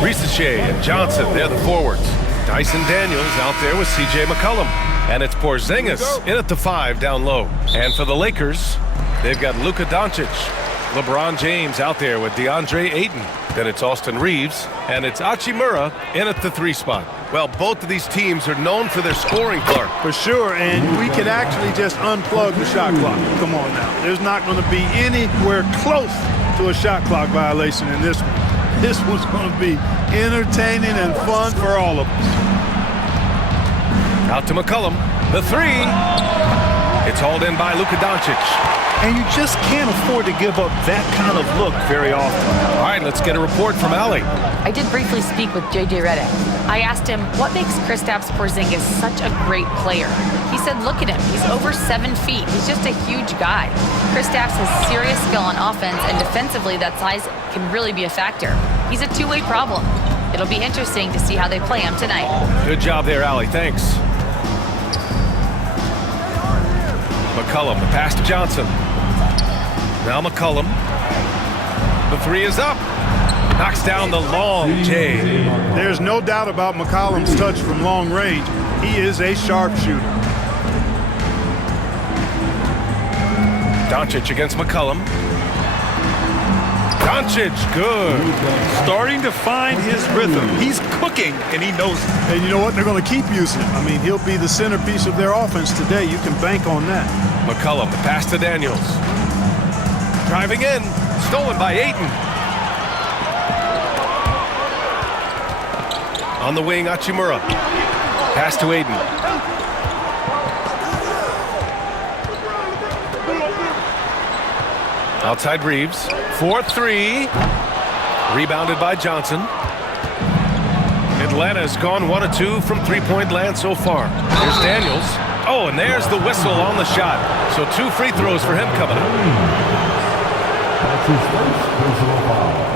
Risache and Johnson, they're the forwards. Dyson Daniels out there with C.J. McCollum. And it's Porzingis in at the 5 down low. And for the Lakers, they've got Luka Doncic. LeBron James out there with DeAndre Ayton. Then it's Austin Reeves, and it's Hachimura in at the 3 spot. Well, both of these teams are known for their scoring, Clark. For sure, and we can actually just unplug the shot clock. Come on now. There's not going to be anywhere close to a shot clock violation in this one. This one's going to be entertaining and fun for all of us. Out to McCollum. The 3. It's hauled in by Luka Doncic. And you just can't afford to give up that kind of look very often. All right, let's get a report from Allie. I did briefly speak with J.J. Redick. I asked him, what makes Kristaps Porzingis such a great player? He said, look at him. He's over 7 feet. He's just a huge guy. Kristaps has serious skill on offense, and defensively, that size can really be a factor. He's a two-way problem. It'll be interesting to see how they play him tonight. Good job there, Allie. Thanks. McCollum, the pass to Johnson. Now McCollum. The 3 is up. Knocks down the long J. There's no doubt about McCollum's touch from long range. He is a sharpshooter. Doncic against McCollum. Doncic, good. Starting to find his rhythm. He's cooking, and he knows it. And you know what? They're going to keep using him. I mean, he'll be the centerpiece of their offense today. You can bank on that. McCollum, the pass to Daniels. Driving in, stolen by Ayton. On the wing, Hachimura. Pass to Ayton. Outside Reeves. 4-3. Rebounded by Johnson. Atlanta's gone 1 of 2 from three-point land so far. Here's Daniels. Oh, and there's the whistle on the shot. So 2 free throws for him coming up.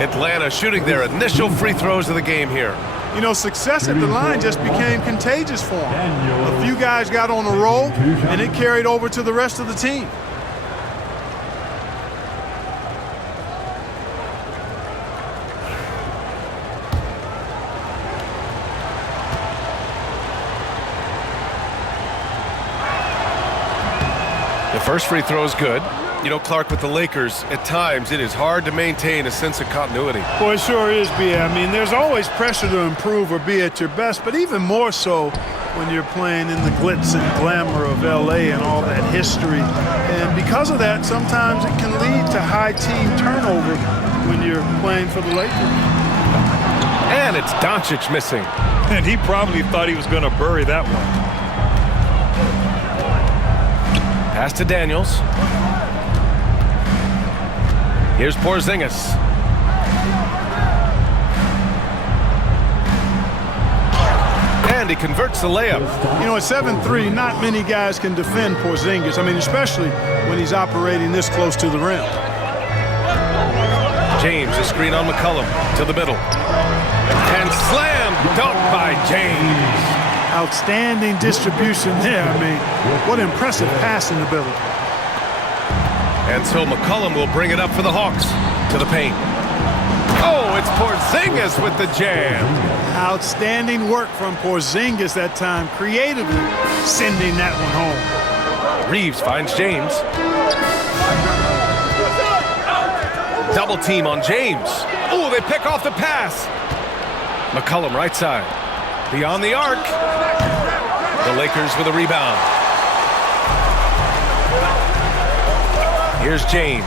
Atlanta shooting their initial free throws of the game here. You know, success at the line just became contagious for him. A few guys got on a roll, and it carried over to the rest of the team. The first free throw is good. You know, Clark, with the Lakers, at times it is hard to maintain a sense of continuity. Boy, it sure is, B. I mean, there's always pressure to improve or be at your best, but even more so when you're playing in the glitz and glamour of L.A. and all that history. And because of that, sometimes it can lead to high team turnover when you're playing for the Lakers. And it's Doncic missing. And he probably thought he was going to bury that one. Pass to Daniels. Here's Porzingis. And he converts the layup. You know, at 7'3", not many guys can defend Porzingis. I mean, especially when he's operating this close to the rim. James, a screen on McCollum to the middle. And slam dunk by James. Outstanding distribution there. I mean, what impressive passing ability. And so McCollum will bring it up for the Hawks to the paint. Oh, it's Porzingis with the jam. Outstanding work from Porzingis that time, creatively sending that one home. Reeves finds James. Double team on James. Oh, they pick off the pass. McCollum right side. Beyond the arc. The Lakers with a rebound. Here's James.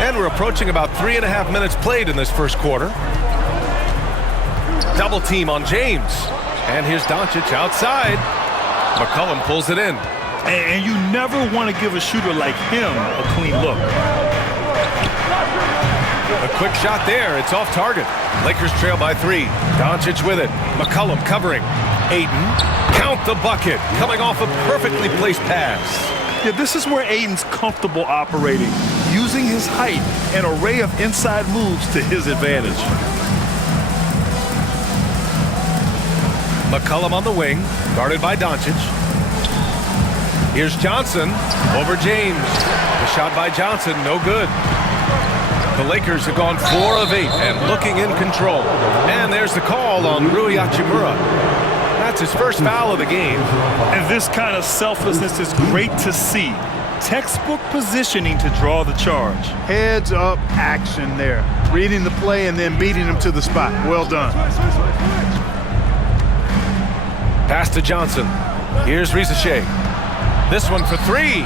And we're approaching about 3.5 minutes played in this first quarter. Double team on James. And here's Doncic outside. McCollum pulls it in. And you never want to give a shooter like him a clean look. A quick shot there. It's off target. Lakers trail by 3. Doncic with it. McCollum covering. Ayton. Count the bucket. Coming off a perfectly placed pass. Yeah, this is where Ayton's comfortable operating, using his height and array of inside moves to his advantage. McCollum on the wing, guarded by Doncic. Here's Johnson over James. The shot by Johnson, no good. The Lakers have gone 4 of 8 and looking in control. And there's the call on Rui Hachimura. That's his first foul of the game. And this kind of selflessness is great to see. Textbook positioning to draw the charge. Heads up action there. Reading the play and then beating him to the spot. Well done. Pass to Johnson. Here's Risache. This one for 3.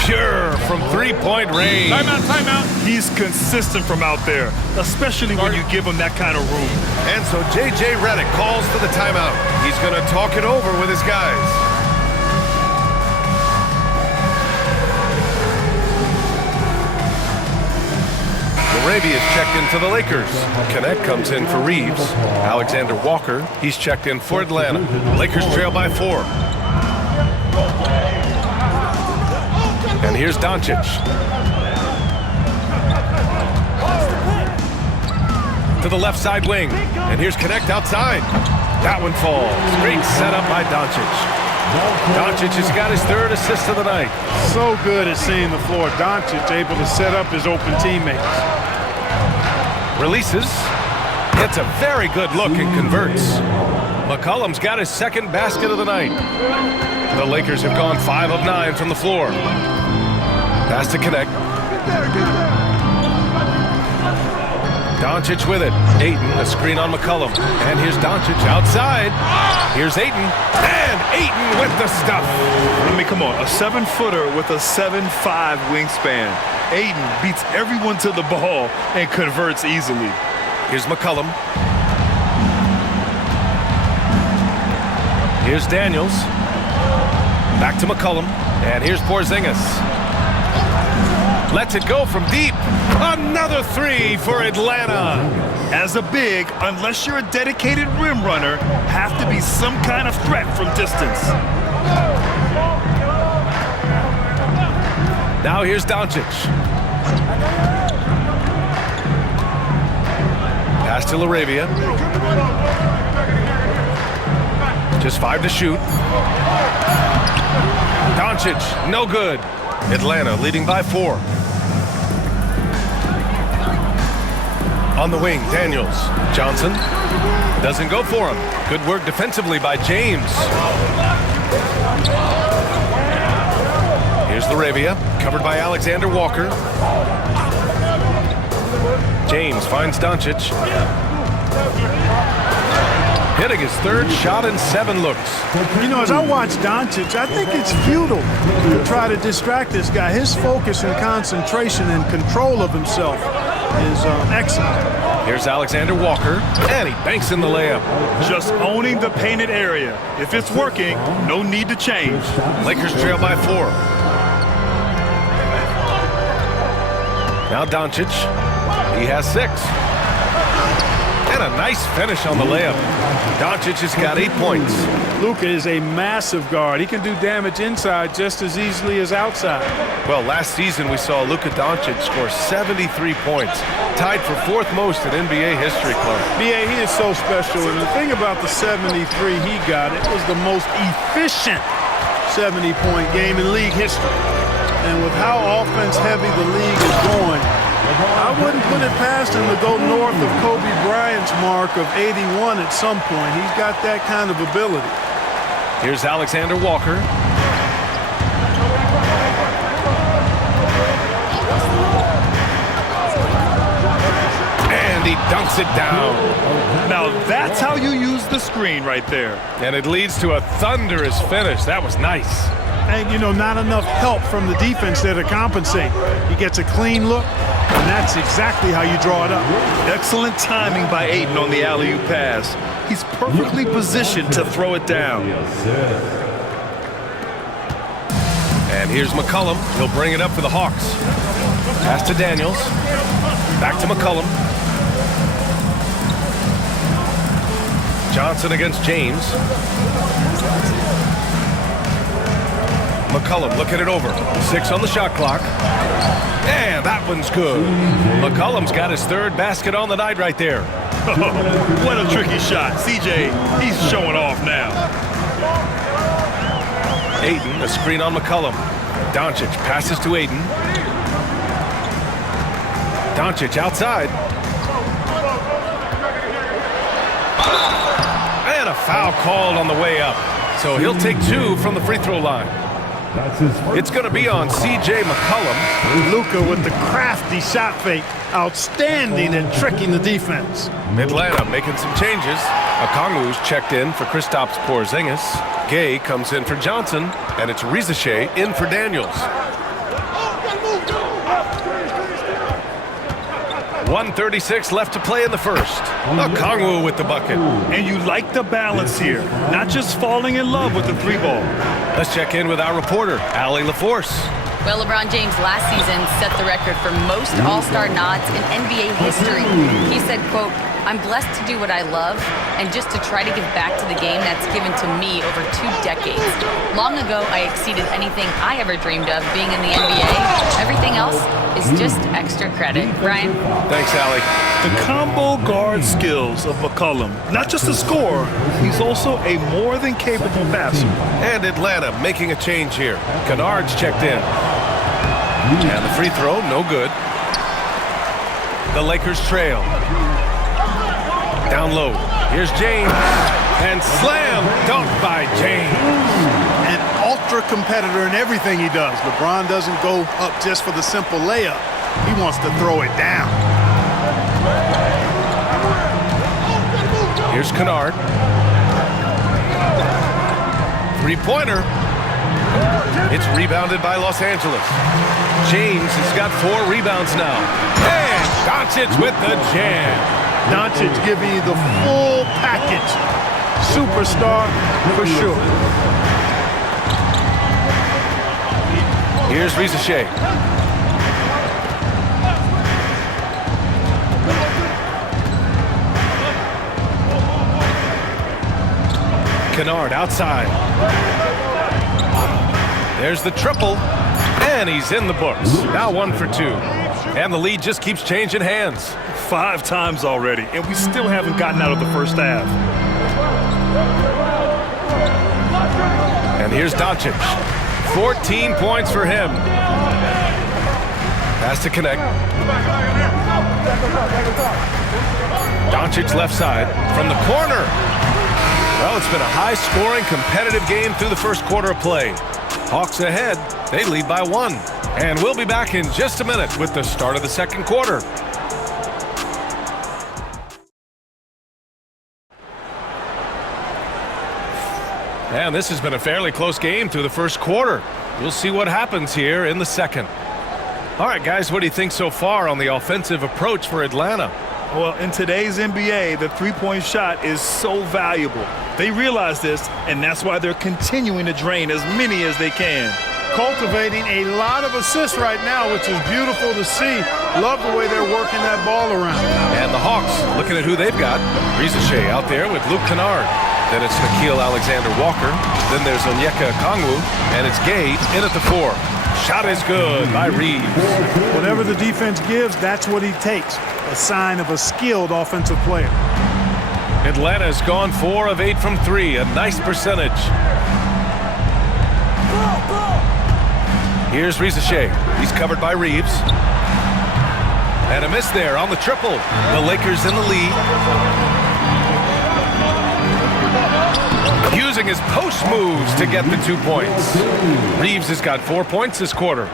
Pure from three-point range. Timeout. He's consistent from out there, especially when you give him that kind of room. And so J.J. Redick calls for the timeout. He's going to talk it over with his guys. Laravia is checked into the Lakers. Connect comes in for Reeves. Alexander Walker, he's checked in for Atlanta. Lakers trail by 4. And here's Doncic. To the left side wing. And here's Connect outside. That one falls. Great setup by Doncic. Doncic has got his 3rd assist of the night. So good at seeing the floor. Doncic able to set up his open teammates. Releases. Gets a very good look and converts. McCollum's got his 2nd basket of the night. The Lakers have gone 5 of 9 from the floor. Pass to Connect. Doncic with it. Ayton, a screen on McCollum. And here's Doncic outside. Here's Ayton. And Ayton with the stuff. I mean, come on. A 7-footer with a 7'5" wingspan. Ayton beats everyone to the ball and converts easily. Here's McCollum. Here's Daniels. Back to McCollum. And here's Porzingis. Lets it go from deep. Another 3 for Atlanta. As a big, unless you're a dedicated rim runner, have to be some kind of threat from distance. Now here's Doncic. Pass to Laravia. Just 5 to shoot. Doncic, no good. Atlanta leading by 4. On the wing, Daniels. Johnson doesn't go for him. Good work defensively by James. Here's Laravia, covered by Alexander Walker. James finds Doncic. Hitting his 3rd shot in 7 looks. You know, as I watch Doncic, I think it's futile to try to distract this guy. His focus and concentration and control of himself is excellent. Here's Alexander Walker, and he banks in the layup. Just owning the painted area. If it's working, no need to change. Lakers trail by 4. Now Doncic. He has 6. And a nice finish on the layup. Doncic has got 8 points. Luka is a massive guard. He can do damage inside just as easily as outside. Well, last season we saw Luka Doncic score 73 points, tied for 4th most in NBA history, Clark. B.A., he is so special. And the thing about the 73 he got, it was the most efficient 70-point game in league history. And with how offense-heavy the league is going, I wouldn't put it past him to go north of Kobe Bryant's mark of 81 at some point. He's got that kind of ability. Here's Alexander Walker. And he dunks it down. Now that's how you use the screen right there. And it leads to a thunderous finish. That was nice. And, you know, not enough help from the defense there to compensate. He gets a clean look, and that's exactly how you draw it up. Excellent timing by Ayton on the alley-oop pass. He's perfectly positioned to throw it down. And here's McCollum. He'll bring it up for the Hawks. Pass to Daniels. Back to McCollum. Johnson against James. McCollum looking it over. 6 on the shot clock. And that one's good. McCollum's got his 3rd basket on the night right there. What a tricky shot. CJ, he's showing off now. Ayton, a screen on McCollum. Doncic passes to Ayton. Doncic outside. And a foul called on the way up. So he'll take 2 from the free throw line. It's going to be on C.J. McCollum. Luka with the crafty shot fake. Outstanding at tricking the defense. Atlanta making some changes. Okongwu's checked in for Kristaps Porzingis. Gay comes in for Johnson. And it's Risache in for Daniels. 1:36 left to play in the first. Okongwu with the bucket. And you like the balance here. Not just falling in love with the 3 ball. Let's check in with our reporter, Allie LaForce. Well, LeBron James last season set the record for most All-Star nods in NBA history. He said, quote, "I'm blessed to do what I love and just to try to give back to the game that's given to me over 2 decades. Long ago, I exceeded anything I ever dreamed of being in the NBA. Everything else is just extra credit." Brian? Thanks, Allie. The combo guard skills of McCollum. Not just a scorer, he's also a more than capable passer. And Atlanta making a change here. Kennard's checked in. And the free throw, no good. The Lakers trail. Down low. Here's James. And slam dunk by James. An ultra competitor in everything he does. LeBron doesn't go up just for the simple layup. He wants to throw it down. Here's Kennard. Three-pointer. It's rebounded by Los Angeles. James has got 4 rebounds now. And Doncic with the jam. Doncic giving you the full package. Superstar for sure. Here's Risache. Kennard outside. There's the triple. And he's in the books. Now 1 for 2. And the lead just keeps changing hands. 5 times already, and we still haven't gotten out of the first half. And here's Doncic. 14 points for him. Has to connect. Doncic left side from the corner. Well, it's been a high-scoring, competitive game through the first quarter of play. Hawks ahead. They lead by 1. And we'll be back in just a minute with the start of the second quarter. And this has been a fairly close game through the first quarter. We'll see what happens here in the second. All right, guys, what do you think so far on the offensive approach for Atlanta? Well, in today's NBA, the 3-point shot is so valuable. They realize this, and that's why they're continuing to drain as many as they can. Cultivating a lot of assists right now, which is beautiful to see. Love the way they're working that ball around. And the Hawks looking at who they've got. Risache out there with Luke Kennard. Then it's Nickeil Alexander-Walker. Then there's Onyeka Okongwu. And it's Gay in at the 4. Shot is good by Reeves. Whatever the defense gives, that's what he takes. A sign of a skilled offensive player. Atlanta's gone 4 of 8 from 3. A nice percentage. Here's Risache. He's covered by Reeves. And a miss there on the triple. The Lakers in the lead. Using his post moves to get the 2 points. Reeves has got 4 points this quarter.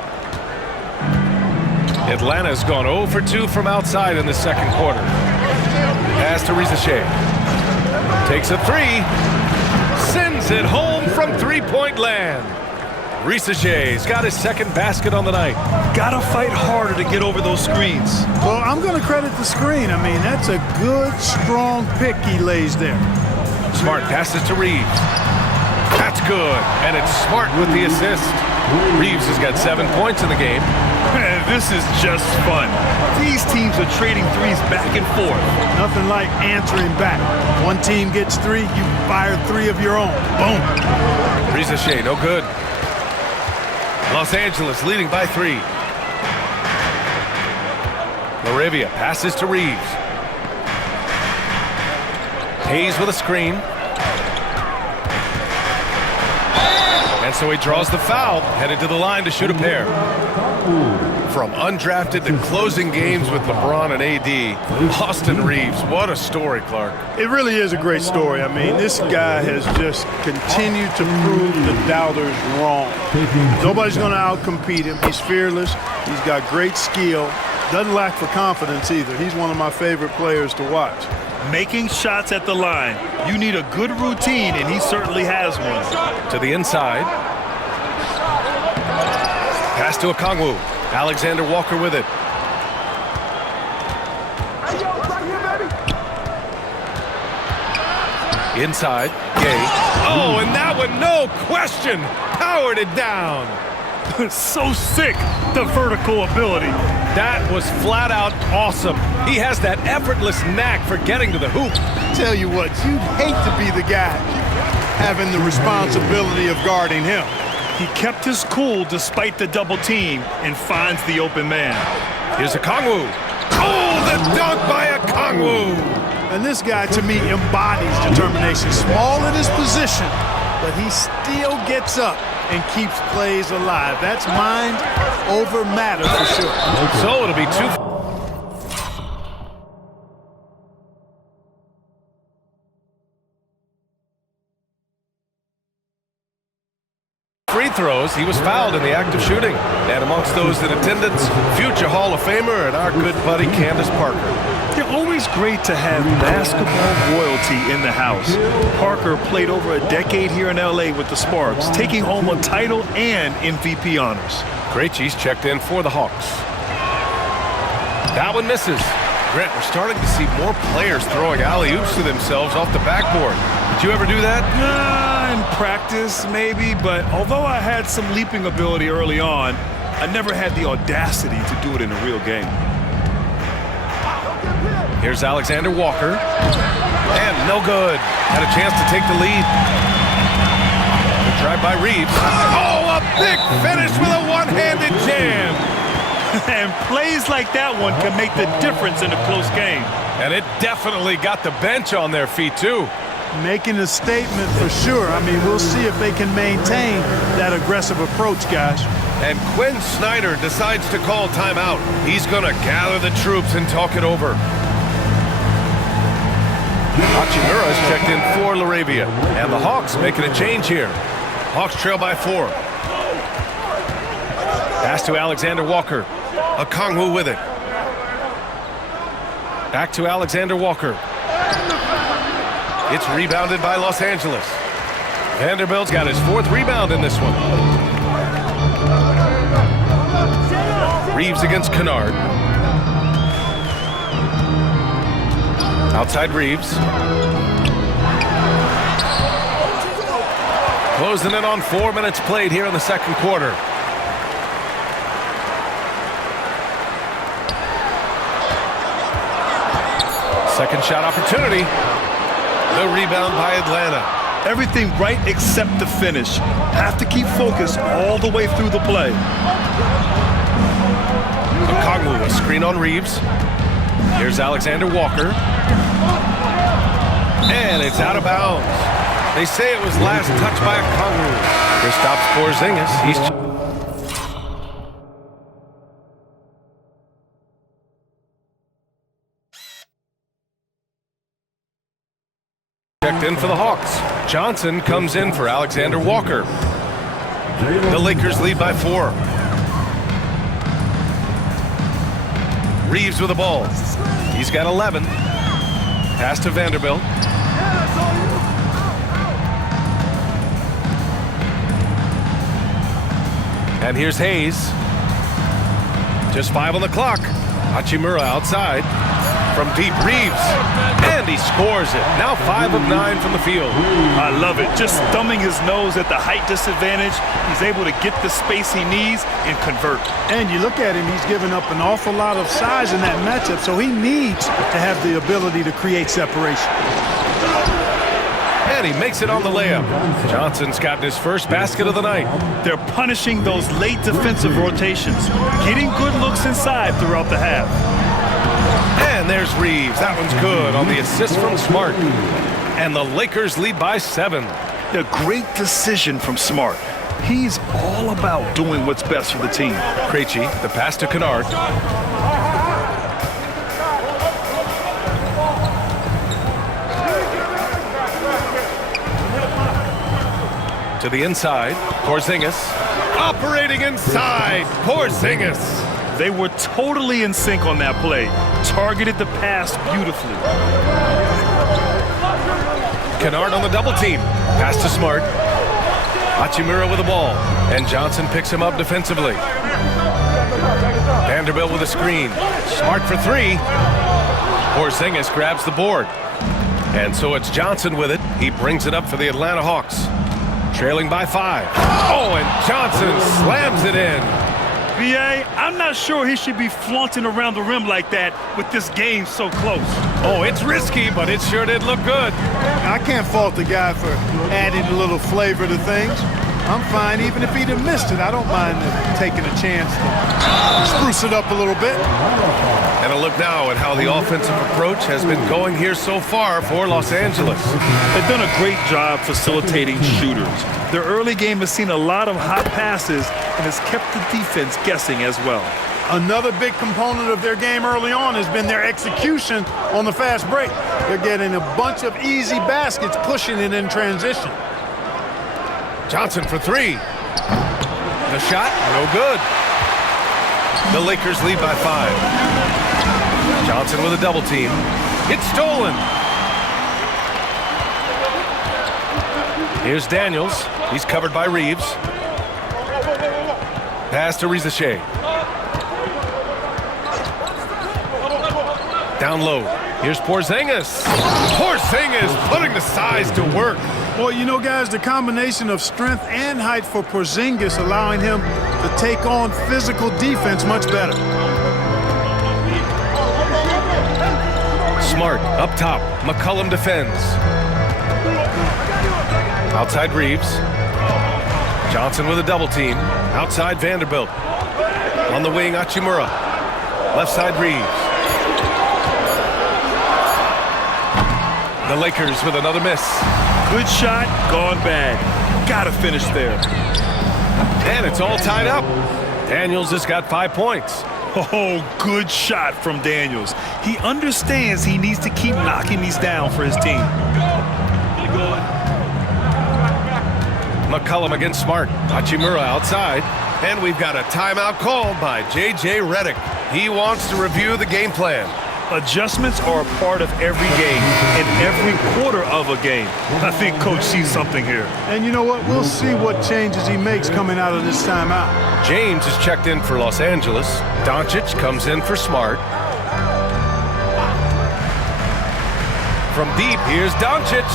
Atlanta's gone 0 for 2 from outside in the second quarter. Pass to Risache. Takes a 3. Sends it home from 3-point land. Risache's got his second basket on the night. Gotta fight harder to get over those screens. Well, I'm going to credit the screen. I mean, that's a good, strong pick he lays there. Smart passes to Reeves. That's good. And it's Smart with the assist. Reeves has got 7 points in the game. Man, this is just fun. These teams are trading threes back and forth. Nothing like answering back. One team gets 3, you fire 3 of your own. Boom. Risache, no good. Los Angeles leading by 3. Laravia passes to Reeves. Hayes with a screen. And so he draws the foul, headed to the line to shoot a pair. From undrafted to closing games with LeBron and AD, Austin Reaves, what a story, Clark. It really is a great story. I mean, this guy has just continued to prove the doubters wrong. Nobody's going to outcompete him. He's fearless. He's got great skill. Doesn't lack for confidence either. He's one of my favorite players to watch. Making shots at the line. You need a good routine, and he certainly has one. To the inside. Pass to Okongwu. Alexander Walker with it. Inside. Gay. Oh, and that one, no question, powered it down. So sick, the vertical ability. That was flat out awesome. He has that effortless knack for getting to the hoop. Tell you what, you'd hate to be the guy having the responsibility of guarding him. He kept his cool despite the double team and finds the open man. Here's Okongwu. Oh, the dunk by Okongwu. And this guy, to me, embodies determination. Small in his position, but he still gets up and keeps plays alive. That's mind over matter for sure. So it'll be 2. Free throws. He was fouled in the act of shooting. And amongst those in attendance, future Hall of Famer and our good buddy Candace Parker. They're always great to have basketball royalty in the house. Parker played over a decade here in LA with the Sparks, taking home a title and MVP honors. Krejci's checked in for the Hawks. That one misses. Grant, we're starting to see more players throwing alley-oops to themselves off the backboard. Did you ever do that? In practice, maybe, but although I had some leaping ability early on, I never had the audacity to do it in a real game. Here's Alexander Walker. And no good. Had a chance to take the lead. Good drive by Reaves. Oh, a big finish with a one-handed jam. And plays like that one can make the difference in a close game. And it definitely got the bench on their feet, too. Making a statement for sure. I mean, we'll see if they can maintain that aggressive approach, guys. And Quinn Snyder decides to call timeout. He's going to gather the troops and talk it over. Hachimura is checked in for Laravia. And the Hawks making a change here. Hawks trail by 4. Pass to Alexander Walker. Okongwu with it. Back to Alexander Walker. It's rebounded by Los Angeles. Vanderbilt's got his 4th rebound in this one. Reaves against Kennard. Outside Reaves. Closing in on 4 minutes played here in the second quarter. Second shot opportunity. The rebound by Atlanta. Everything right except the finish. Have to keep focused all the way through the play. Okongwu, a screen on Reaves. Here's Alexander Walker. And it's out of bounds. They say it was last touched by Okongwu. Kristaps Porzingis. He's checked in for the Hawks. Johnson comes in for Alexander Walker. The Lakers lead by 4. Reaves with the ball. He's got 11. Pass to Vanderbilt. And here's Hayes. Just 5 on the clock. Hachimura outside. From deep, Reaves. And he scores it. Now 5 of 9 from the field. I love it. Just thumbing his nose at the height disadvantage. He's able to get the space he needs and convert. And you look at him, he's given up an awful lot of size in that matchup, so he needs to have the ability to create separation. And he makes it on the layup. Johnson's gotten his first basket of the night. They're punishing those late defensive rotations, getting good looks inside throughout the half. And there's Reaves. That one's good on the assist from Smart. And the Lakers lead by 7. A great decision from Smart. He's all about doing what's best for the team. Krejci, the pass to Kennard. To the inside, Porzingis. Operating inside, Porzingis. They were totally in sync on that play. Targeted the pass beautifully. Kennard on the double team. Pass to Smart. Hachimura with the ball. And Johnson picks him up defensively. Vanderbilt with a screen. Smart for three. Porzingis grabs the board. And so it's Johnson with it. He brings it up for the Atlanta Hawks. Trailing by 5. Oh, and Johnson slams it in. B.A., I'm not sure he should be flaunting around the rim like that with this game so close. Oh, it's risky, but it sure did look good. I can't fault the guy for adding a little flavor to things. I'm fine even if he'd have missed it. I don't mind taking a chance to spruce it up a little bit. And a look now at how the offensive approach has been going here so far for Los Angeles. They've done a great job facilitating shooters. Their early game has seen a lot of hot passes and has kept the defense guessing as well. Another big component of their game early on has been their execution on the fast break. They're getting a bunch of easy baskets, pushing it in transition. Johnson for three. The shot, no good. The Lakers lead by 5. Johnson with a double team. It's stolen. Here's Daniels. He's covered by Reeves. Pass to Rizachet. Down low. Here's Porzingis. Porzingis putting the size to work. Well, you know, guys, the combination of strength and height for Porzingis allowing him to take on physical defense much better. Smart up top. McCollum defends. Outside Reeves. Johnson with a double team. Outside Vanderbilt. On the wing, Hachimura. Left side Reeves. The Lakers with another miss. Good shot, gone bad. Gotta finish there. And it's all tied up. Daniels has got 5 points. Oh, good shot from Daniels. He understands he needs to keep knocking these down for his team. McCollum against Smart. Hachimura outside. And we've got a timeout called by J.J. Redick. He wants to review the game plan. Adjustments are a part of every game and every quarter of a game. I think Coach sees something here. And you know what? We'll see what changes he makes coming out of this timeout. James is checked in for Los Angeles. Doncic comes in for Smart. From deep, here's Doncic.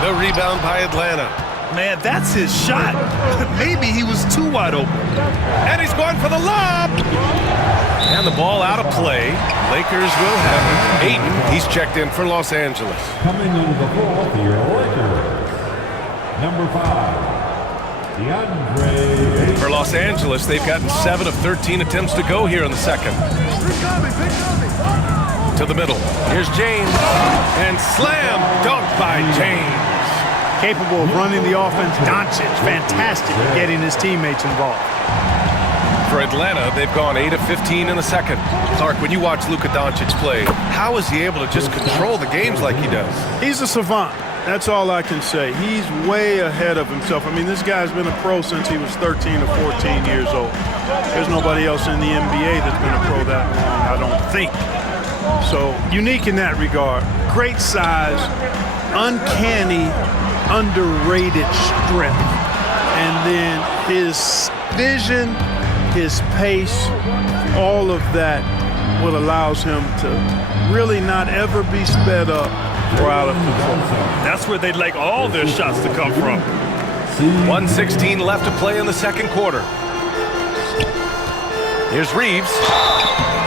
The rebound by Atlanta. Man, that's his shot. Maybe he was too wide open. And he's going for the lob. And the ball out of play. Lakers will have it. Ayton, he's checked in for Los Angeles. Coming into the floor for your Lakers, number 5, DeAndre. For Los Angeles, they've gotten 7 of 13 attempts to go here in the second. To the middle. Here's James. And slam dunk by James. Capable of running the offense. Doncic, fantastic at getting his teammates involved. For Atlanta, they've gone 8 of 15 in the second. Clark, when you watch Luka Doncic play, how is he able to just control the games like he does? He's a savant. That's all I can say. He's way ahead of himself. I mean, this guy's been a pro since he was 13 or 14 years old. There's nobody else in the NBA that's been a pro that long, I don't think. So, unique in that regard. Great size, uncanny, underrated strength. And then his vision, his pace, all of that what allows him to really not ever be sped up or out of control. That's where they'd like all their shots to come from. 1:16 left to play in the second quarter. Here's Reeves.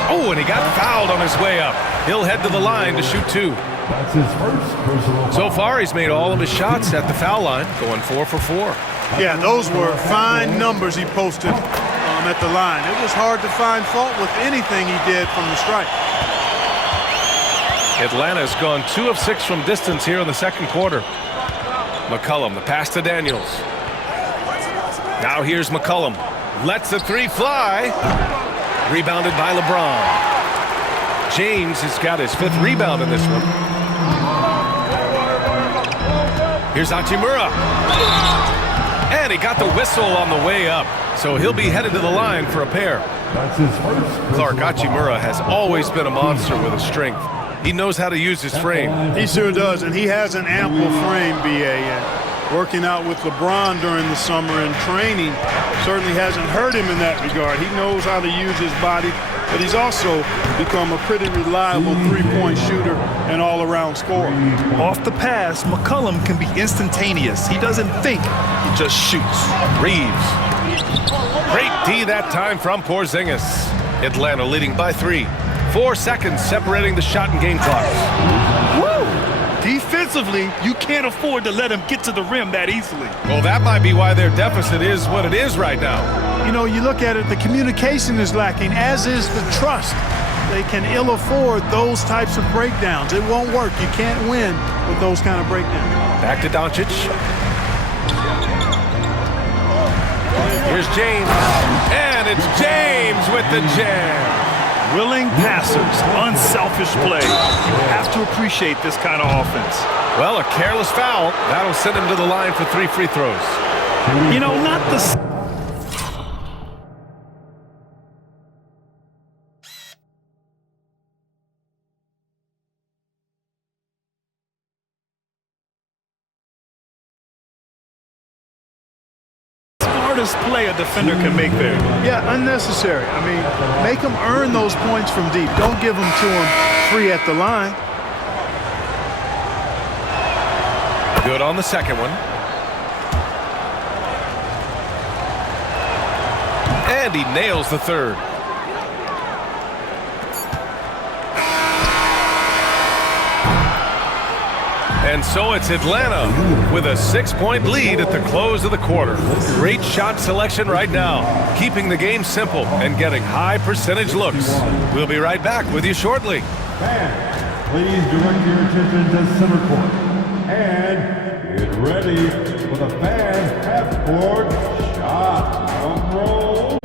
Oh, and he got fouled on his way up. He'll head to the line to shoot 2. That's his first personal So far, he's made all of his shots at the foul line, going 4 for 4. Yeah, those were fine numbers he posted at the line. It was hard to find fault with anything he did from the stripe. Atlanta's gone 2 of 6 from distance here in the second quarter. McCollum, the pass to Daniels. Now here's McCollum. Lets the three fly. Rebounded by LeBron. James has got his 5th rebound in this one. Here's Hachimura. And he got the whistle on the way up. So he'll be headed to the line for a pair. That's his first. Clark, Hachimura has always been a monster with his strength. He knows how to use his frame. He sure does, and he has an ample frame, B.A. And working out with LeBron during the summer and training certainly hasn't hurt him in that regard. He knows how to use his body, but he's also become a pretty reliable three-point shooter and all-around scorer. Off the pass, McCollum can be instantaneous. He doesn't think, he just shoots. Reeves. Great D that time from Porzingis. Atlanta leading by 3. 4 seconds separating the shot and game clocks. Woo! Defensively, you can't afford to let him get to the rim that easily. Well, that might be why their deficit is what it is right now. You know, you look at it, the communication is lacking, as is the trust. They can ill afford those types of breakdowns. It won't work. You can't win with those kind of breakdowns. Back to Doncic. Here's James. And it's James with the jam. Willing passers, unselfish play. You have to appreciate this kind of offense. Well, a careless foul. That'll send him to the line for 3 free throws. You know, not the... play a defender can make there. Yeah, unnecessary. I mean, make them earn those points from deep. Don't give them to them free at the line. Good on the second one. And he nails the third. And so it's Atlanta with a 6-point lead at the close of the quarter. Great shot selection right now, keeping the game simple and getting high percentage looks. We'll be right back with you shortly. Fans, please direct your attention to center court. And get ready for the fan half-court shot. Drum roll.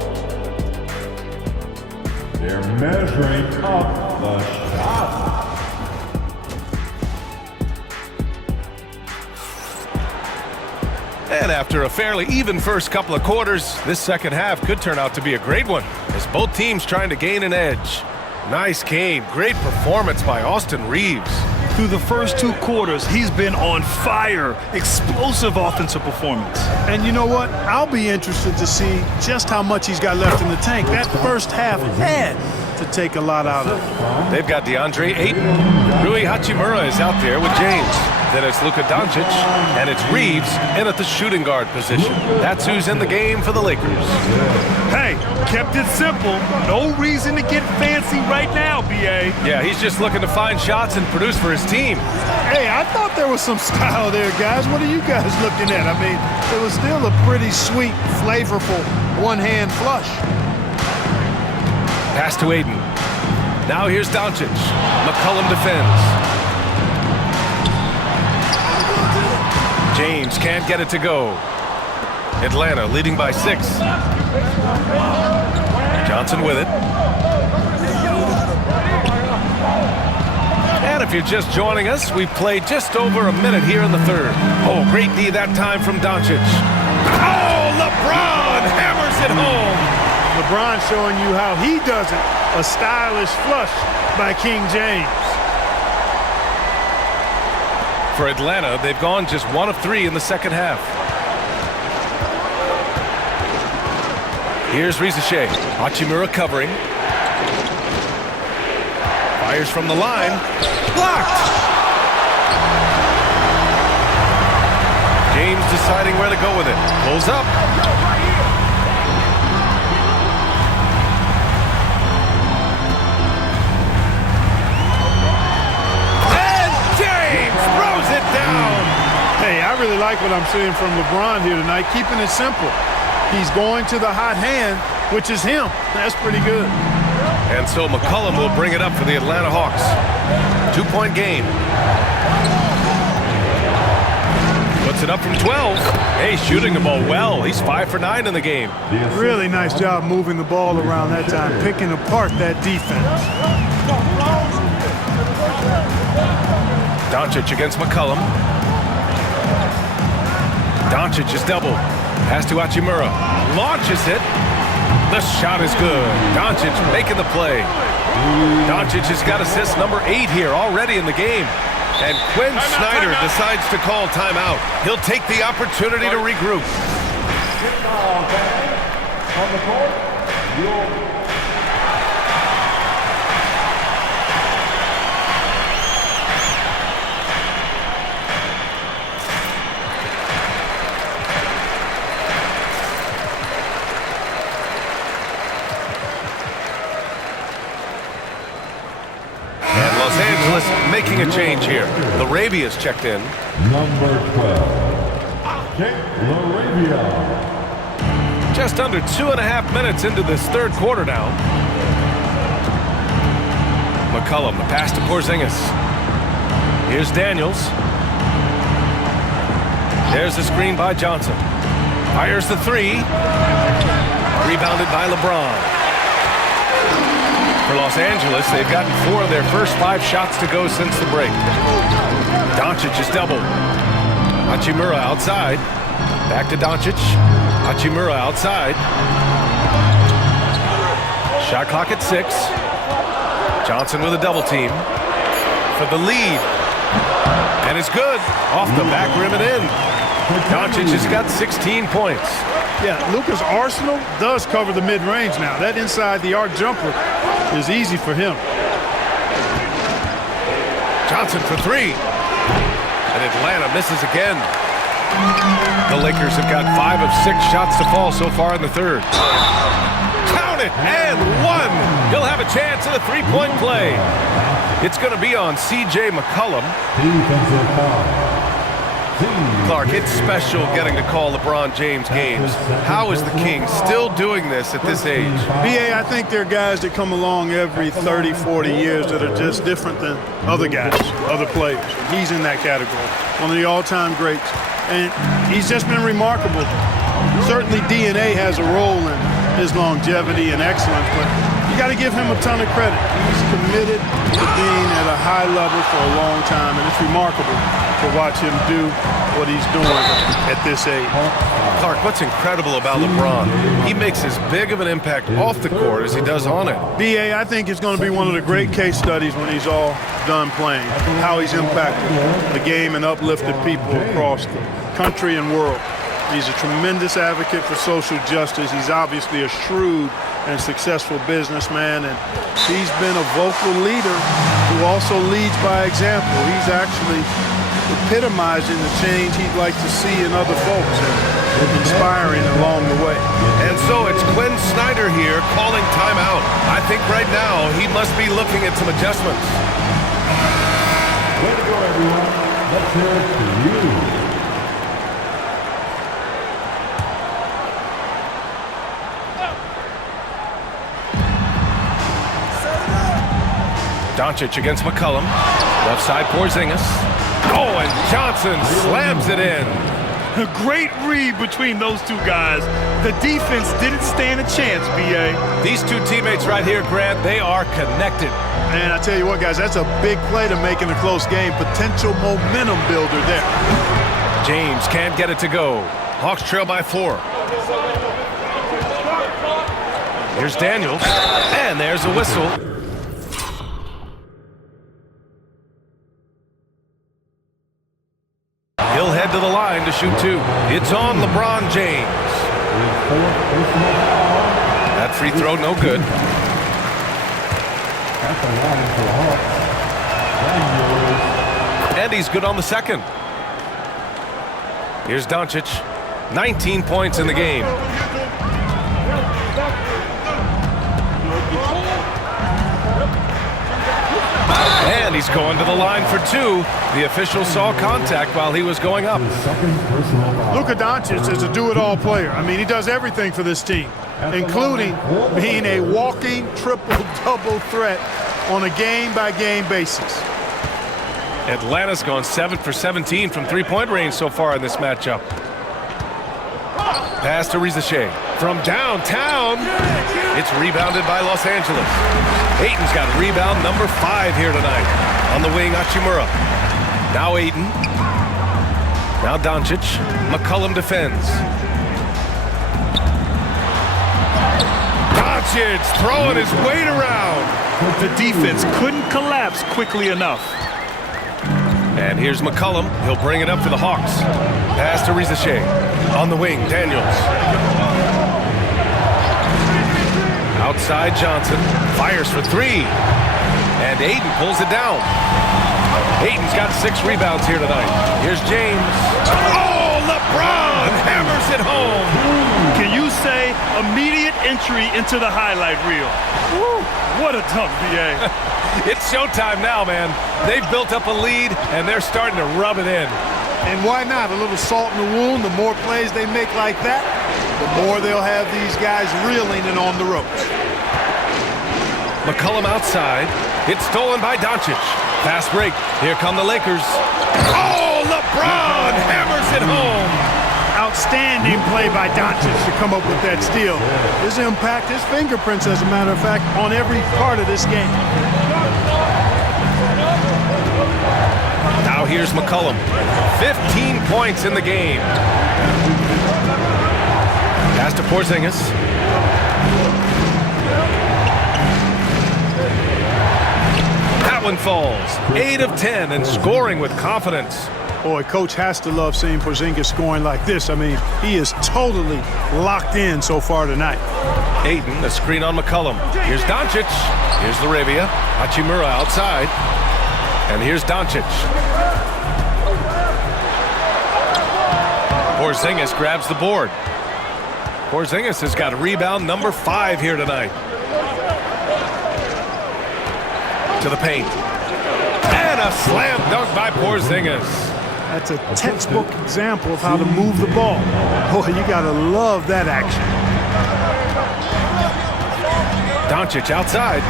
They're measuring up the shot. And after a fairly even first couple of quarters, this second half could turn out to be a great one, as both teams trying to gain an edge. Nice game. Great performance by Austin Reeves. Through the first 2 quarters, he's been on fire. Explosive offensive performance. And you know what? I'll be interested to see just how much he's got left in the tank. That first half had to take a lot out of it. They've got DeAndre Ayton. Rui Hachimura is out there with James. Then it's Luka Doncic, and it's Reeves in at the shooting guard position. That's who's in the game for the Lakers. Hey, kept it simple. No reason to get fancy right now, B.A. Yeah, he's just looking to find shots and produce for his team. Hey, I thought there was some style there, guys. What are you guys looking at? I mean, it was still a pretty sweet, flavorful one-hand flush. Pass to Ayton. Now here's Doncic. McCollum defends. James can't get it to go. Atlanta leading by 6. Johnson with it. And if you're just joining us, we've played just over a minute here in the third. Oh, great D that time from Doncic. Oh, LeBron hammers it home. LeBron showing you how he does it. A stylish flush by King James. For Atlanta, they've gone just 1 of 3 in the second half. Here's Risache. Hachimura covering. Fires from the line. Blocked! James deciding where to go with it. Pulls up. Hey, I really like what I'm seeing from LeBron here tonight, keeping it simple. He's going to the hot hand, which is him. That's pretty good. And so McCollum will bring it up for the Atlanta Hawks. 2-point game. Puts it up from 12. Hey, shooting the ball well. He's 5 for 9 in the game. Really nice job moving the ball around that time, picking apart that defense. Doncic against McCollum. Doncic is double. Pass to Hachimura. Launches it. The shot is good. Doncic making the play. Doncic has got assist number 8 here already in the game. And Quinn Snyder decides to call timeout. He'll take the opportunity to regroup. On the court, Los Angeles making a change here. Larabia's checked in. number 12, Jake LaRavia. Just under 2.5 minutes into this third quarter now. McCollum, the pass to Porzingis. Here's Daniels. There's the screen by Johnson. Fires the 3. Rebounded by LeBron. For Los Angeles, they've gotten 4 of their first 5 shots to go since the break. Doncic is doubled. Hachimura outside. Back to Doncic. Hachimura outside. Shot clock at 6. Johnson with a double team. For the lead. And it's good. Off the back rim and in. Doncic has got 16 points. Yeah, Luka's arsenal does cover the mid-range now. That inside the arc jumper is easy for him. Johnson for 3. And Atlanta misses again. The Lakers have got 5 of 6 shots to fall so far in the third. Count it, and 1. He'll have a chance at a 3-point play. It's going to be on C.J. McCollum. Defensive foul. Clark, it's special getting to call LeBron James games. How is the King still doing this at this age? BA, I think there are guys that come along every 30, 40 years that are just different than other guys, other players. He's in that category, one of the all-time greats. And he's just been remarkable. Certainly DNA has a role in his longevity and excellence, but you got to give him a ton of credit. He's committed to being at a high level for a long time, and it's remarkable to watch him do what he's doing at this age. Clark, what's incredible about LeBron, he makes as big of an impact off the court as he does on it. BA, I think it's going to be one of the great case studies when he's all done playing, how he's impacted the game and uplifted people across the country and world. He's a tremendous advocate for social justice. He's obviously a shrewd and successful businessman, and he's been a vocal leader who also leads by example. He's actually epitomizing the change he'd like to see in other folks and inspiring along the way. And so it's Quinn Snyder here calling timeout. I think right now he must be looking at some adjustments. Way to go, everyone. Let's hear it for you. Doncic against McCollum. Left side Porzingis. Oh, and Johnson slams it in. A great read between those two guys. The defense didn't stand a chance, B.A. These two teammates right here, Grant, they are connected. And I tell you what, guys, that's a big play to make in a close game. Potential momentum builder there. James can't get it to go. Hawks trail by 4. Here's Daniels. And there's a whistle. He'll head to the line to shoot 2. It's on LeBron James. That free throw, no good. And he's good on the second. Here's Doncic. 19 points in the game. And he's going to the line for 2. The official saw contact while he was going up. Luka Doncic is a do-it-all player. I mean, he does everything for this team, including being a walking triple-double threat on a game-by-game basis. Atlanta's gone 7 for 17 from three-point range so far in this matchup. Pass to Rizachet from downtown. It's rebounded by Los Angeles. Ayton's got rebound number 5 here tonight. On the wing, Hachimura. Now Ayton. Now Doncic. McCollum defends. Doncic throwing his weight around. The defense couldn't collapse quickly enough. And here's McCollum. He'll bring it up for the Hawks. Pass to Rizachet. On the wing, Daniels. Outside Johnson. Fires for 3. And Ayton pulls it down. Ayton's got 6 rebounds here tonight. Here's James. Oh, LeBron hammers it home. Can you say immediate entry into the highlight reel? Woo, what a dunk, B.A. It's showtime now, man. They've built up a lead, and they're starting to rub it in. And why not? A little salt in the wound. The more plays they make like that, the more they'll have these guys reeling and on the ropes. McCollum outside. It's stolen by Doncic. Fast break. Here come the Lakers. Oh, LeBron hammers it home. Outstanding play by Doncic to come up with that steal. His impact, his fingerprints, as a matter of fact, on every part of this game. Now here's McCollum. 15 points in the game. Pass to Porzingis. That one falls. 8 of 10 and scoring with confidence. Boy, Coach has to love seeing Porzingis scoring like this. I mean, he is totally locked in so far tonight. Ayton, the screen on McCollum. Here's Doncic. Here's Laravia. Hachimura outside. And here's Doncic. Porzingis grabs the board. Porzingis has got rebound number 5 here tonight. To the paint. And a slam dunk by Porzingis. That's a textbook example of how to move the ball. Boy, you gotta love that action. Doncic outside.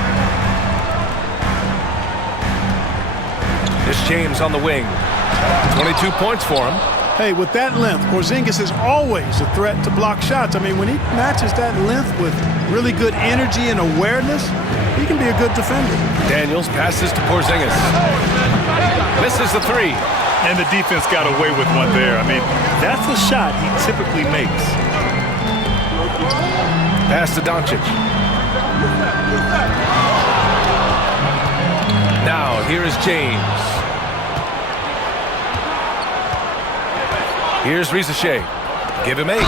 There's James on the wing. 22 points for him. Hey, with that length, Porzingis is always a threat to block shots. I mean, when he matches that length with really good energy and awareness, he can be a good defender. Daniels passes to Porzingis. Misses the 3. And the defense got away with one there. I mean, that's a shot he typically makes. Pass to Doncic. Now, here is James. Here's Rizachet. Give him 8.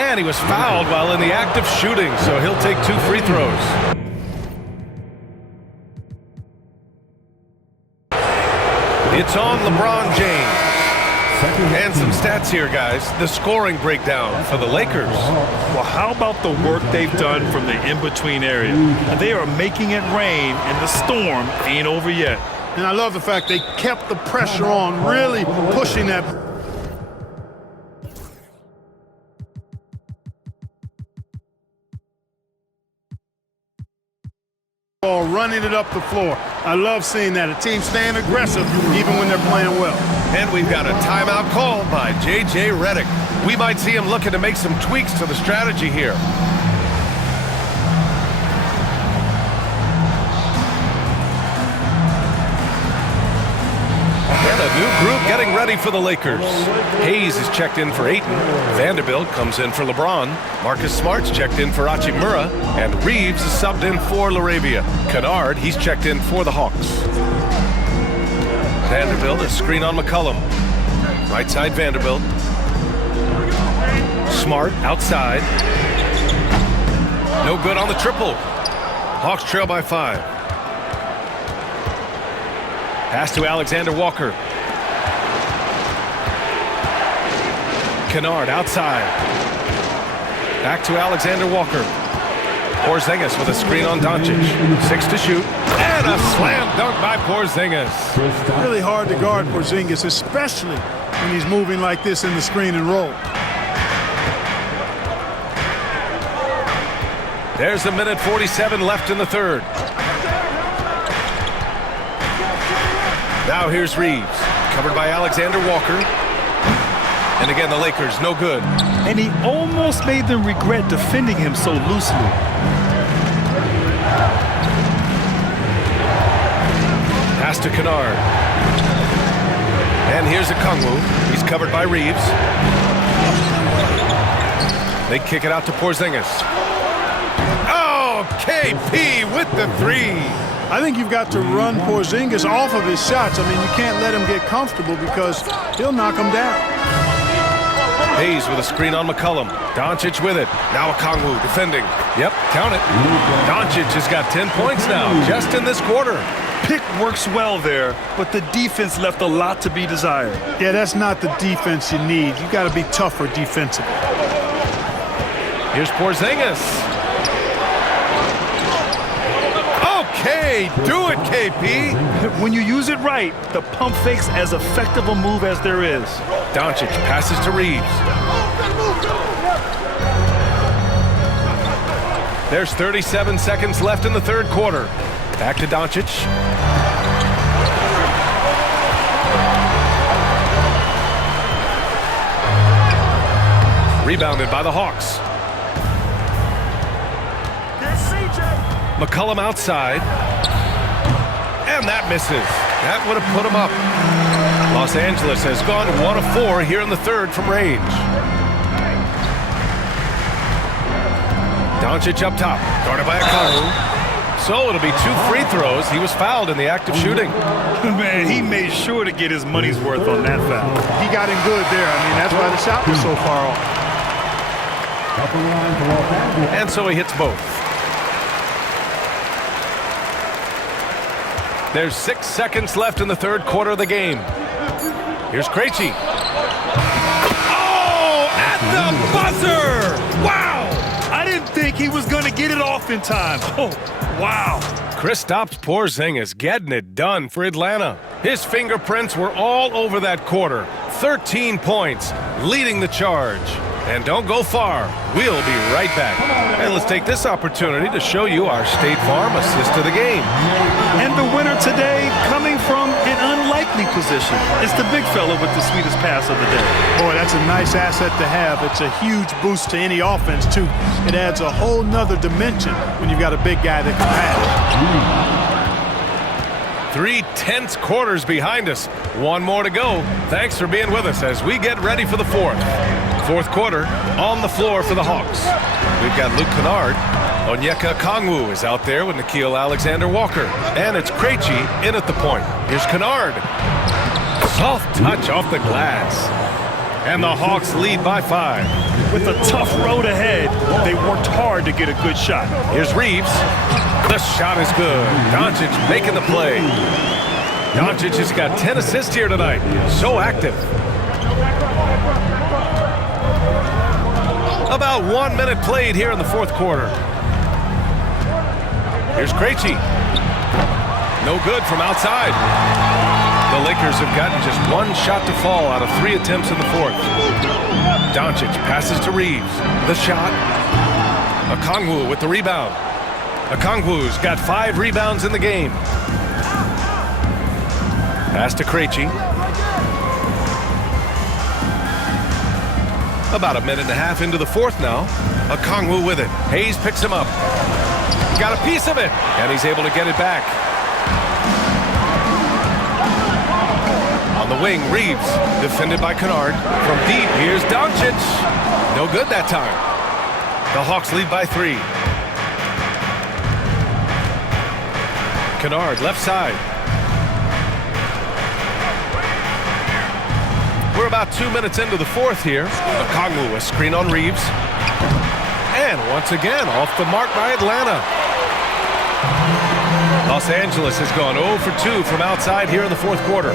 And he was fouled while in the act of shooting, so he'll take 2 free throws. It's on LeBron James. And some stats here, guys. The scoring breakdown for the Lakers. Well, how about the work they've done from the in-between area? They are making it rain, and the storm ain't over yet. And I love the fact they kept the pressure on, really pushing that. Ball, running it up the floor. I love seeing that. A team staying aggressive even when they're playing well. And we've got a timeout called by J.J. Redick. We might see him looking to make some tweaks to the strategy here. And a new group getting ready for the Lakers. Hayes is checked in for Ayton. Vanderbilt comes in for LeBron. Marcus Smart's checked in for Hachimura. And Reeves is subbed in for Laravia. Kennard, he's checked in for the Hawks. Vanderbilt, a screen on McCollum. Right side Vanderbilt. Smart outside. No good on the triple. Hawks trail by 5. Pass to Alexander Walker. Kennard outside. Back to Alexander Walker. Porzingis with a screen on Doncic. 6 to shoot. And a slam dunk by Porzingis. Really hard to guard Porzingis, especially when he's moving like this in the screen and roll. There's a minute 47 left in the third. Now here's Reeves, covered by Alexander Walker. And again, the Lakers, no good. And he almost made them regret defending him so loosely. Pass to Kennard. And here's Okongwu. He's covered by Reeves. They kick it out to Porzingis. Oh, KP with the three. I think you've got to run Porzingis off of his shots. I mean, you can't let him get comfortable because he'll knock him down. Hayes with a screen on McCollum. Doncic with it. Now Okongwu defending. Yep, count it. Doncic has got 10 points now, just in this quarter. Pick works well there, but the defense left a lot to be desired. Yeah, that's not the defense you need. You got to be tougher defensively. Here's Porzingis. Okay, do it, KP. When you use it right, the pump fake's as effective a move as there is. Doncic passes to Reeves. There's 37 seconds left in the third quarter. Back to Doncic. Rebounded by the Hawks. McCollum outside. And that misses. That would have put him up. Los Angeles has gone 1 of 4 here in the third from range. Doncic up top, guarded by Okongwu. So it'll be 2 free throws. He was fouled in the act of shooting. Man, he made sure to get his money's worth on that foul. He got him good there. I mean, that's why the shot was so far off. And so he hits both. There's 6 seconds left in the third quarter of the game. Here's Krejci. Oh, at the buzzer! Wow! I didn't think he was going to get it off in time. Oh, wow. Kristaps Porzingis getting it done for Atlanta. His fingerprints were all over that quarter. 13 points, leading the charge. And don't go far. We'll be right back. And let's take this opportunity to show you our State Farm assist of the game. And the winner today coming from an unlikely position. It's the big fella with the sweetest pass of the day. Boy, that's a nice asset to have. It's a huge boost to any offense, too. It adds a whole nother dimension when you've got a big guy that can pass. 3 tense quarters behind us. 1 more to go. Thanks for being with us as we get ready for the fourth. Fourth quarter on the floor for the Hawks. We've got Luke Kennard. Onyeka Okongwu is out there with Nickeil Alexander-Walker. And it's Krejci in at the point. Here's Kennard. Soft touch off the glass. And the Hawks lead by 5. With a tough road ahead, they worked hard to get a good shot. Here's Reeves. The shot is good. Doncic making the play. Doncic has got 10 assists here tonight. So active. About 1 minute played here in the fourth quarter. Here's Krejci. No good from outside. The Lakers have gotten just 1 shot to fall out of 3 attempts in the fourth. Doncic passes to Reeves. The shot. Okongwu with the rebound. Okongwu's got 5 rebounds in the game. Pass to Krejci. About 1.5 minutes into the fourth now. Okongwu with it. Hayes picks him up. Got a piece of it, and he's able to get it back. On the wing, Reeves, defended by Kennard. From deep, here's Doncic. No good that time. The Hawks lead by 3. Kennard, left side. We're about 2 minutes into the fourth here. Okongwu, a screen on Reeves. And once again, off the mark by Atlanta. Los Angeles has gone 0 for 2 from outside here in the fourth quarter.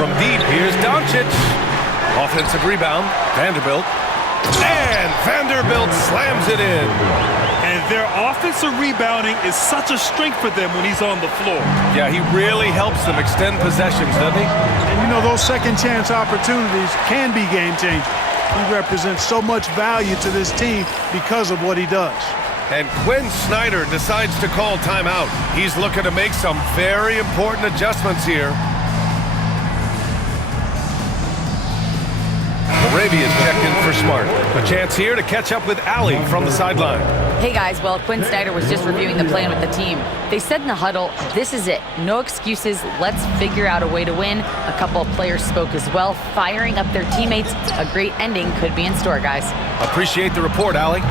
From deep, here's Doncic. Offensive rebound, Vanderbilt. And Vanderbilt slams it in. And their offensive rebounding is such a strength for them when he's on the floor. Yeah, he really helps them extend possessions, doesn't he? And you know, those second chance opportunities can be game changing. He represents so much value to this team because of what he does. And Quinn Snyder decides to call timeout. He's looking to make some very important adjustments here. Moravian checked in for Smart. A chance here to catch up with Allie from the sideline. Hey guys, well, Quinn Snyder was just reviewing the plan with the team. They said in the huddle, this is it. No excuses. Let's figure out a way to win. A couple of players spoke as well, firing up their teammates. A great ending could be in store, guys. Appreciate the report, Allie.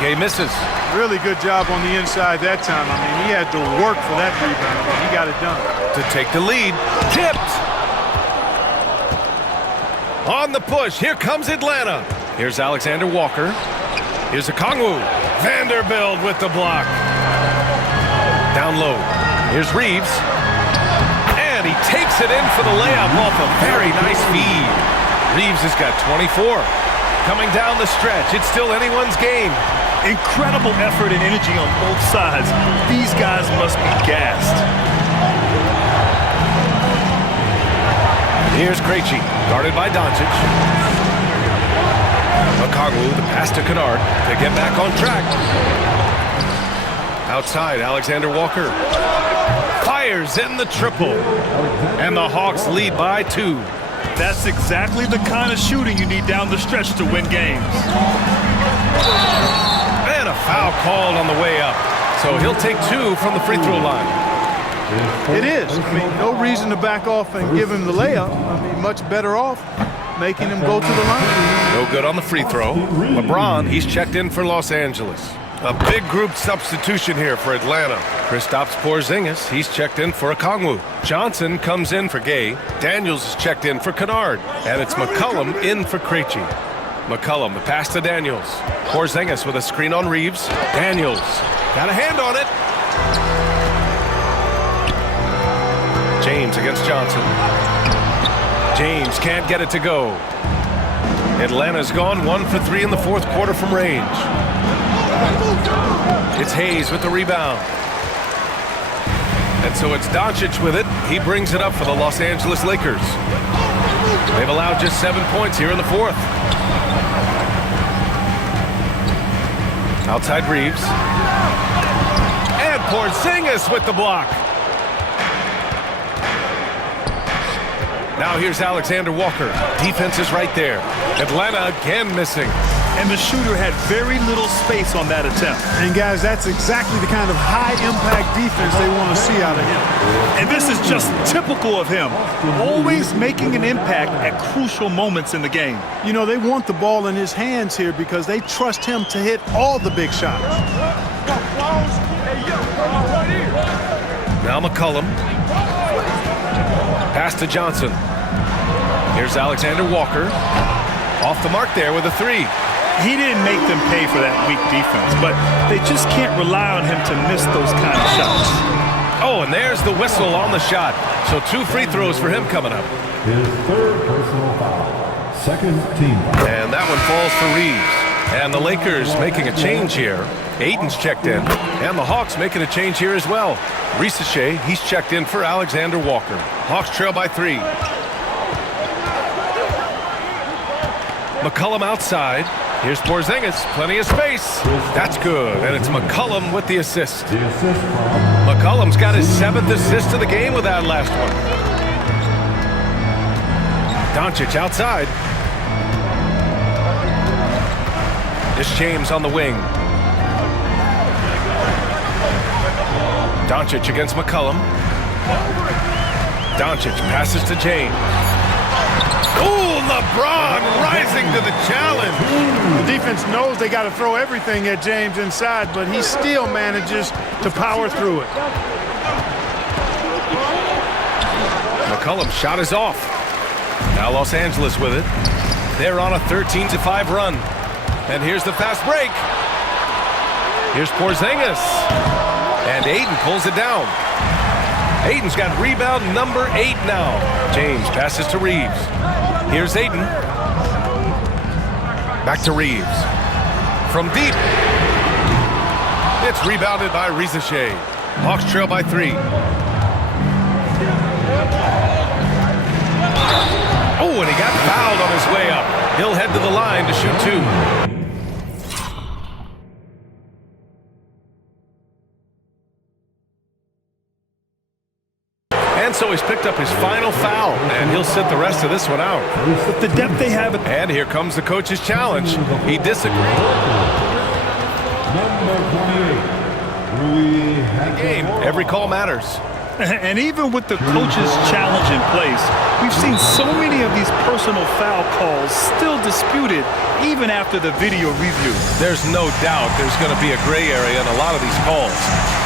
Gay misses. Really good job on the inside that time. I mean, he had to work for that rebound, but he got it done. To take the lead. Tipped. On the push, here comes Atlanta. Here's Alexander Walker. Here's Okongwu. Vanderbilt with the block. Down low. Here's Reeves. And he takes it in for the layup off a very nice feed. Reeves has got 24. Coming down the stretch, it's still anyone's game. Incredible effort and energy on both sides. These guys must be gassed. Here's Krejci, guarded by Doncic. Okongwu, the pass to Kennard to get back on track. Outside, Alexander Walker fires in the triple. And the Hawks lead by 2. That's exactly the kind of shooting you need down the stretch to win games. And a foul called on the way up. So he'll take 2 from the free throw line. It is. I mean, no reason to back off and give him the layup. I mean, much better off making him go to the line. No good on the free throw. LeBron, he's checked in for Los Angeles. A big group substitution here for Atlanta. Kristaps Porzingis, he's checked in for Okongwu. Johnson comes in for Gay. Daniels is checked in for Kennard. And it's McCollum in for Krejci. McCollum, the pass to Daniels. Porzingis with a screen on Reeves. Daniels got a hand on it. James against Johnson. James can't get it to go. Atlanta's gone 1 for 3 in the fourth quarter from range. It's Hayes with the rebound. And so it's Doncic with it. He brings it up for the Los Angeles Lakers. They've allowed just 7 points here in the fourth. Outside Reeves. And Porzingis with the block. Now here's Alexander Walker. Defense is right there. Atlanta again missing. And the shooter had very little space on that attempt. And guys, that's exactly the kind of high-impact defense they want to see out of him. And this is just typical of him. Always making an impact at crucial moments in the game. You know, they want the ball in his hands here because they trust him to hit all the big shots. Now McCollum. Pass to Johnson. Here's Alexander Walker. Off the mark there with a 3. He didn't make them pay for that weak defense, but they just can't rely on him to miss those kind of shots. Oh, and there's the whistle on the shot. So 2 free throws for him coming up. His third personal foul. Second team foul. And that one falls for Reeves. And the Lakers making a change here. Aiden's checked in. And the Hawks making a change here as well. Risache, he's checked in for Alexander Walker. Hawks trail by 3. McCollum outside. Here's Porzingis. Plenty of space. That's good. And it's McCollum with the assist. The assist from McCollum's got his 7th assist of the game with that last one. Doncic outside. It's James on the wing. Doncic against McCollum. Doncic passes to James. Ooh, LeBron rising to the challenge. The defense knows they got to throw everything at James inside, but he still manages to power through it. McCollum's shot is off. Now Los Angeles with it. They're on a 13-5 run. And here's the fast break. Here's Porzingis. And Aiden pulls it down. Aiden's got rebound number 8 now. James passes to Reeves. Here's Aiden. Back to Reeves. From deep. It's rebounded by Risache. Hawks trail by 3. Oh, and he got fouled on his way up. He'll head to the line to shoot 2. And so he's picked up his final foul, and he'll sit the rest of this one out. With the depth they have. And here comes the coach's challenge. He disagreed. Number 28, Rui Game. Every call matters. And even with the coach's challenge in place, we've seen so many of these personal foul calls still disputed even after the video review. There's no doubt there's going to be a gray area in a lot of these calls.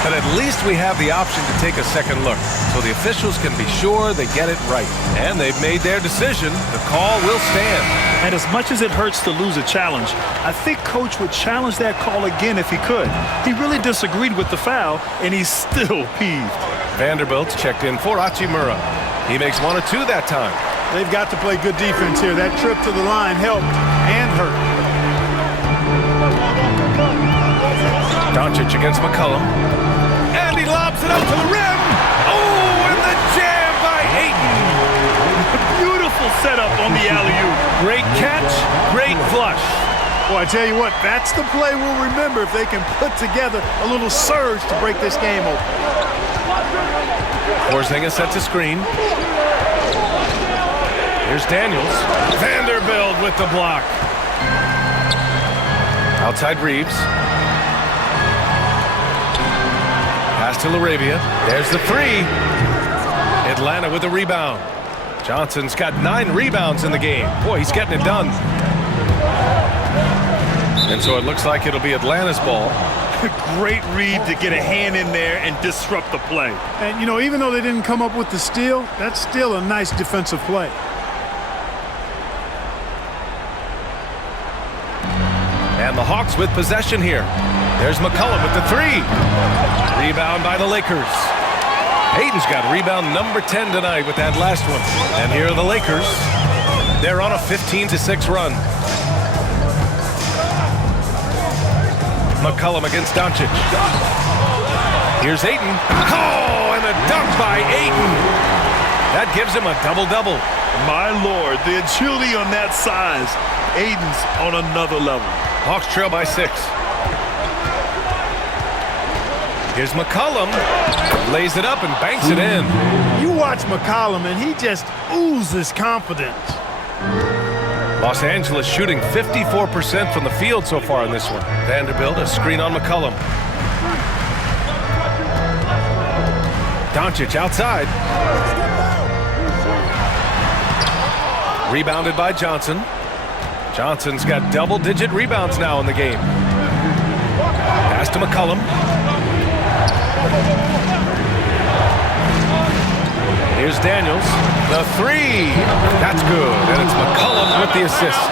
But at least we have the option to take a second look, so the officials can be sure they get it right. And they've made their decision. The call will stand. And as much as it hurts to lose a challenge, I think Coach would challenge that call again if he could. He really disagreed with the foul, and he's still peeved. Vanderbilt's checked in for Hachimura. He makes 1 or 2 that time. They've got to play good defense here. That trip to the line helped and hurt. Doncic against McCollum. And he lobs it out to the rim. Oh, and the jam by Ayton. Beautiful setup on the alley-oop. Great catch, great flush. Boy, I tell you what, that's the play we'll remember if they can put together a little surge to break this game open. Porzingis sets a screen. Here's Daniels. Vanderbilt with the block. Outside Reeves. Pass to LaRavia. There's the 3. Atlanta with the rebound. Johnson's got 9 rebounds in the game. Boy, he's getting it done. And so it looks like it'll be Atlanta's ball. Great read to get a hand in there and disrupt the play. And, you know, even though they didn't come up with the steal, that's still a nice defensive play. And the Hawks with possession here. There's McCollum with the 3. Rebound by the Lakers. Ayton's got rebound number 10 tonight with that last one. And here are the Lakers. They're on a 15-6 run. McCollum against Doncic. Here's Ayton. Oh, and a dunk by Ayton. That gives him a double-double. My Lord, the agility on that size. Ayton's on another level. Hawks trail by 6. Here's McCollum. Lays it up and banks it in. You watch McCollum, and he just oozes confidence. Los Angeles shooting 54% from the field so far in this one. Vanderbilt, a screen on McCollum. Doncic outside. Rebounded by Johnson. Johnson's got double-digit rebounds now in the game. Pass to McCollum. Here's Daniels. The 3. That's good. And it's McCollum with the assist.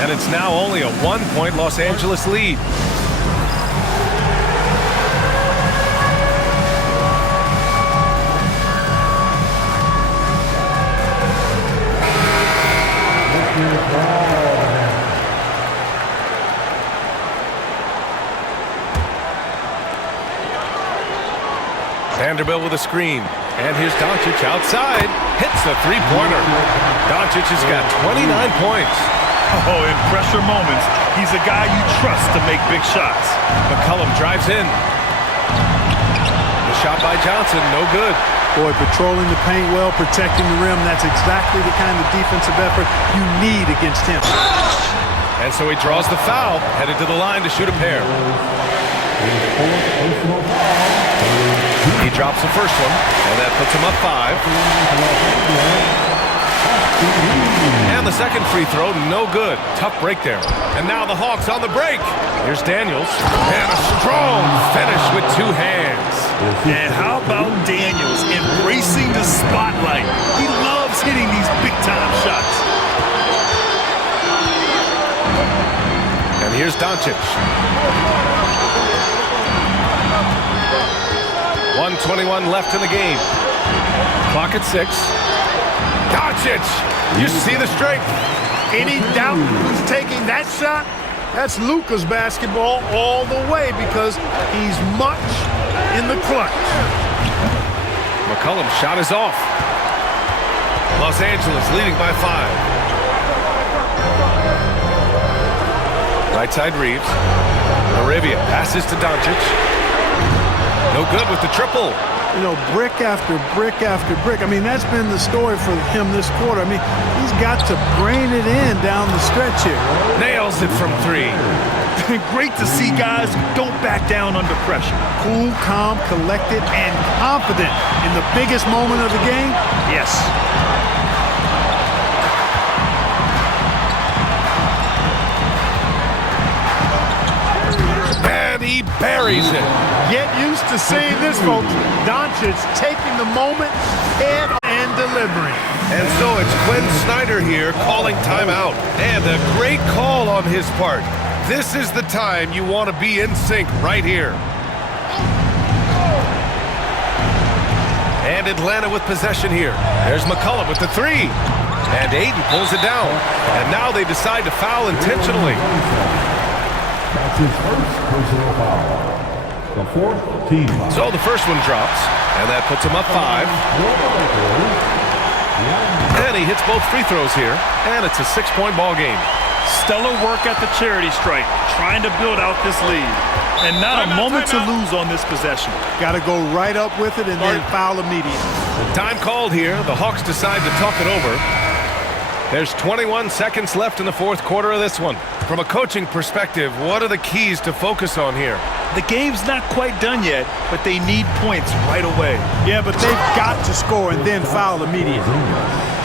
And it's now only a 1-point Los Angeles lead. Vanderbilt with a screen. And here's Doncic outside. Hits the 3-pointer. Doncic has got 29 points. Oh, in pressure moments, he's a guy you trust to make big shots. McCollum drives in. The shot by Johnson, no good. Boy, patrolling the paint well, protecting the rim, that's exactly the kind of defensive effort you need against him. And so he draws the foul, headed to the line to shoot a pair. He drops the first one, and that puts him up 5. And the second free throw, no good. Tough break there. And now the Hawks on the break. Here's Daniels. And a strong finish with 2 hands. And how about Daniels embracing the spotlight? He loves hitting these big-time shots. And here's Doncic. 1:21 left in the game. Clock at 6. Doncic! You see the strength. Any doubt who's taking that shot? That's Luka's basketball all the way because he's much in the clutch. McCollum's shot is off. Los Angeles leading by 5. Right side Reeves. LaRavia passes to Doncic. No good with the triple. you know, brick after brick after brick. I mean, that's been the story for him this quarter. I mean, he's got to brain it in down the stretch here. Nails it from three. Great to see guys who don't back down under pressure. Cool, calm, collected, and confident in the biggest moment of the game. Yes. And he buries it. Get used to seeing this, folks. Doncic taking the moment, head and delivering. And so it's Quinn Snyder here calling timeout. And a great call on his part. This is the time you want to be in sync right here. And Atlanta with possession here. There's McCollum with the three. And Ayton pulls it down. And now they decide to foul intentionally. That's his first personal foul. The fourth team foul. So the first one drops. And that puts him up 5. And he hits both free throws here. And it's a 6-point ball game. Stellar work at the charity stripe, trying to build out this lead. And not a moment to lose on this possession. Got to go right up with it and then foul immediately. Time called here. The Hawks decide to talk it over. There's 21 seconds left in the fourth quarter of this one. From a coaching perspective, what are the keys to focus on here? The game's not quite done yet, but they need points right away. Yeah, but they've got to score and then foul immediately.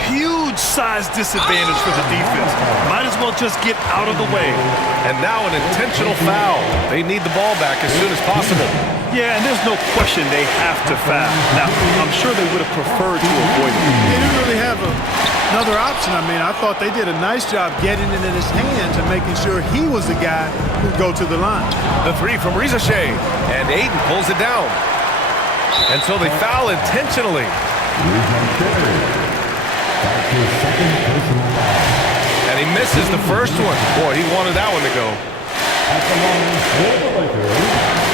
Huge size disadvantage for the defense. Might as well just get out of the way. And now an intentional foul. They need the ball back as soon as possible. Yeah, and there's no question they have to foul. Now, I'm sure they would have preferred to avoid it. They didn't really have another option. I mean, I thought they did a nice job getting it in his hands and making sure he was the guy who'd go to the line. The three from Reza Shea. And Ayton pulls it down. And so they foul intentionally. And he misses the first one. Boy, he wanted that one to go.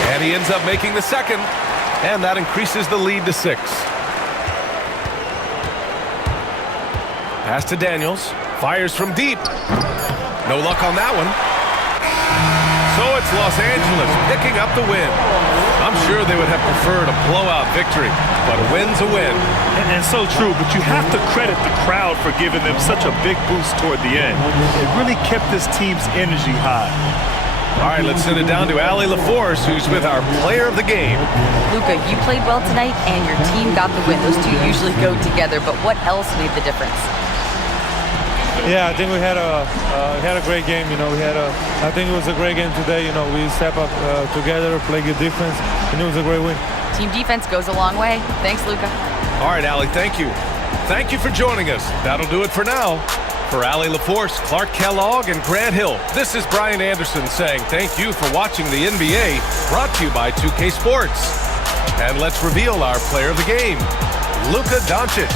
And he ends up making the second. And that increases the lead to 6. Pass to Daniels. Fires from deep. No luck on that one. So it's Los Angeles picking up the win. I'm sure they would have preferred a blowout victory, but a win's a win. And so true, but you have to credit the crowd for giving them such a big boost toward the end. It really kept this team's energy high. All right, let's send it down to Allie LaForce, who's with our player of the game. Luka, you played well tonight, and your team got the win. Those two usually go together, but what else made the difference? Yeah, I think we had a great game. You know, I think it was a great game today. You know, we step up together, play good defense, and it was a great win. Team defense goes a long way. Thanks, Luka. All right, Allie, thank you. Thank you for joining us. That'll do it for now. For Allie LaForce, Clark Kellogg, and Grant Hill, this is Brian Anderson saying thank you for watching the NBA, brought to you by 2K Sports. And let's reveal our player of the game, Luka Doncic.